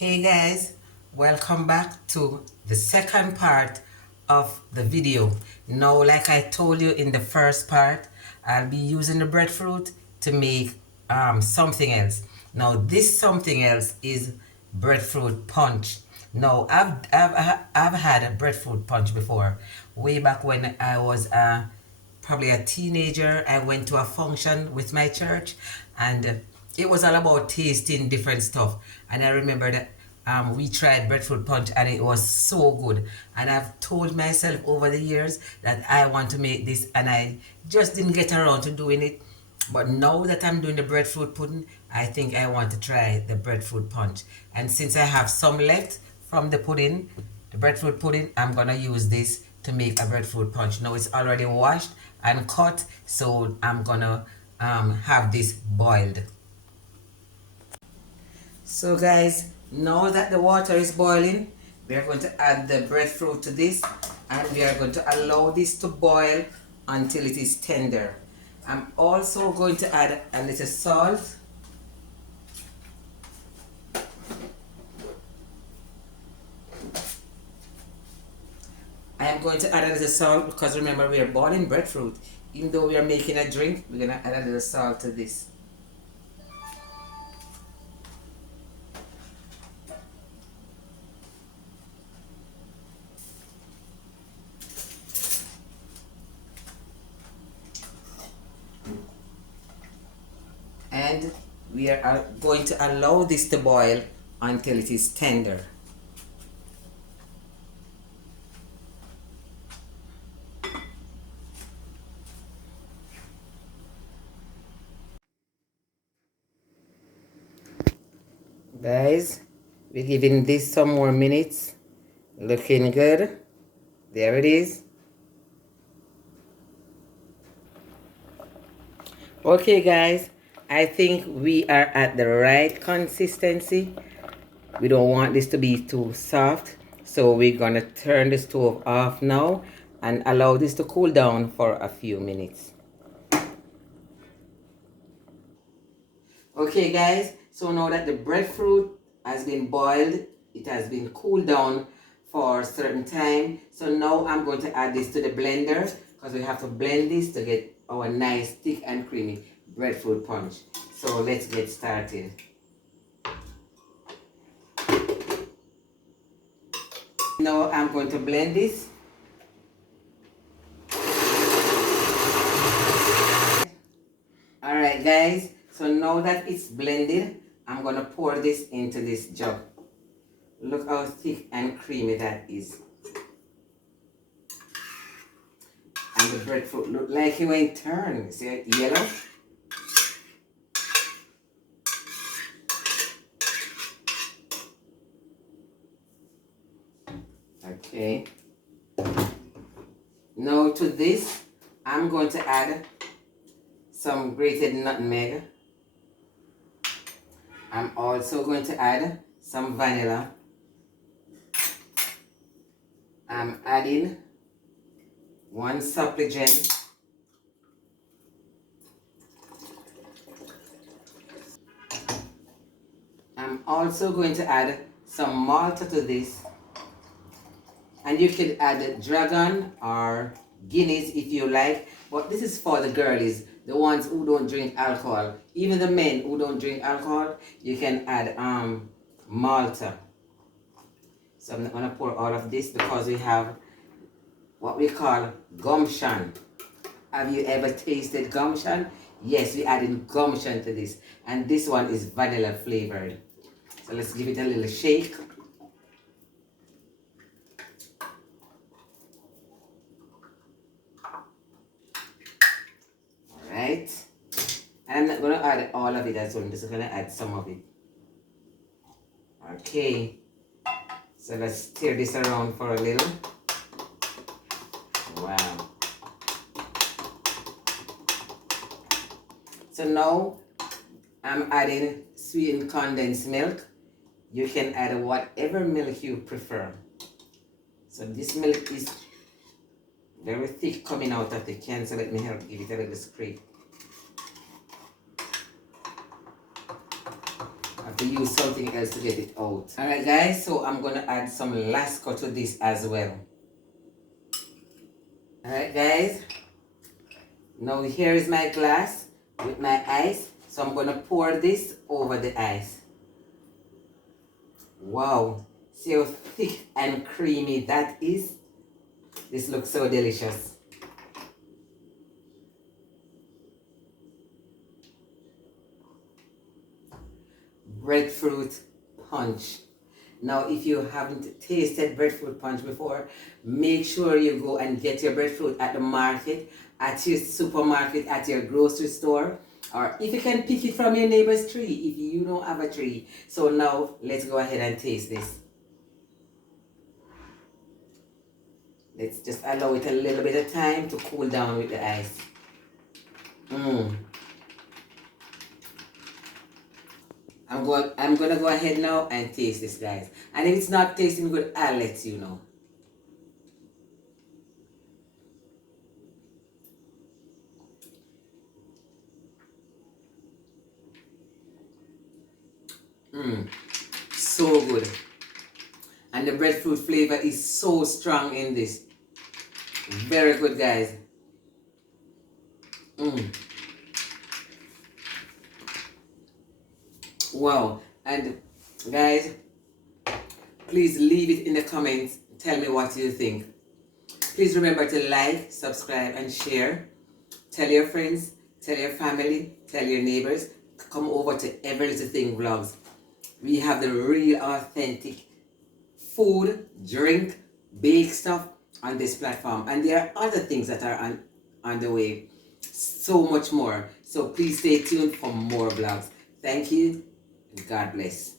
Hey guys, welcome back to the second part of the video. Now, like I told you in the first part, I'll be using the breadfruit to make something else. Now, this something else is breadfruit punch. Now, I've had a breadfruit punch before, way back when I was probably a teenager. I went to a function with my church, and it was all about tasting different stuff. And I remember that we tried breadfruit punch, and it was so good. And I've told myself over the years that I want to make this, and I just didn't get around to doing it. But now that I'm doing the breadfruit pudding, I think I want to try the breadfruit punch. And since I have some left from the pudding, the breadfruit pudding, I'm gonna use this to make a breadfruit punch. Now it's already washed and cut, so I'm gonna have this boiled. So guys, now that the water is boiling, we are going to add the breadfruit to this, and we are going to allow this to boil until it is tender. I'm also going to add a little salt. I am going to add a little salt because remember we are boiling breadfruit. Even though we are making a drink, we're going to add a little salt to this. And we are going to allow this to boil until it is tender. Guys, we're giving this some more minutes. Looking good. There it is. Okay guys, I think we are at the right consistency. We don't want this to be too soft, so we're gonna turn the stove off now and allow this to cool down for a few minutes. Okay guys, so now that the breadfruit has been boiled, it has been cooled down for a certain time. So now I'm going to add this to the blender because we have to blend this to get our nice thick and creamy breadfruit punch. So let's get started. Now I'm going to blend this. Alright guys, so now that it's blended, I'm going to pour this into this jug. Look how thick and creamy that is. And the breadfruit look like it went turn. See it yellow? Okay. Now to this, I'm going to add some grated nutmeg. I'm also going to add some vanilla. I'm adding 1 supplicant. I'm also going to add some malta to this. And you can add dragon or Guinness if you like. But this is for the girlies, the ones who don't drink alcohol. Even the men who don't drink alcohol, you can add malta. So I'm not going to pour all of this because we have what we call gumption. Have you ever tasted gumption? Yes, we added gumption to this. And this one is vanilla flavored. So let's give it a little shake. Alright. And I'm not going to add all of it as well. I'm just going to add some of it. Okay. So let's stir this around for a little. Wow. So now I'm adding sweetened condensed milk. You can add whatever milk you prefer. So this milk is very thick coming out of the can, so let me help give it a little scrape. to use something else to get it out. Alright guys, so I'm gonna add some lasco to this as well. Alright guys, now here is my glass with my ice. So I'm gonna pour this over the ice. Wow, see how thick and creamy that is? This looks so delicious. Breadfruit punch. Now, if you haven't tasted breadfruit punch before, make sure you go and get your breadfruit at the market, at your supermarket, at your grocery store, or if you can pick it from your neighbor's tree, if you don't have a tree. So now, let's go ahead and taste this. Let's just allow it a little bit of time to cool down with the ice. I'm gonna go ahead now and taste this, guys. And if it's not tasting good, I'll let you know. So good. And the breadfruit flavor is so strong in this. Very good, guys. Wow. And guys, please leave it in the comments. Tell me what you think. Please remember to like, subscribe, and share. Tell your friends, tell your family, tell your neighbors. Come over to Every Little Thing Vlogs. We have the real authentic food, drink, bake stuff on this platform. And there are other things that are on the way. So much more. So please stay tuned for more vlogs. Thank you. God bless.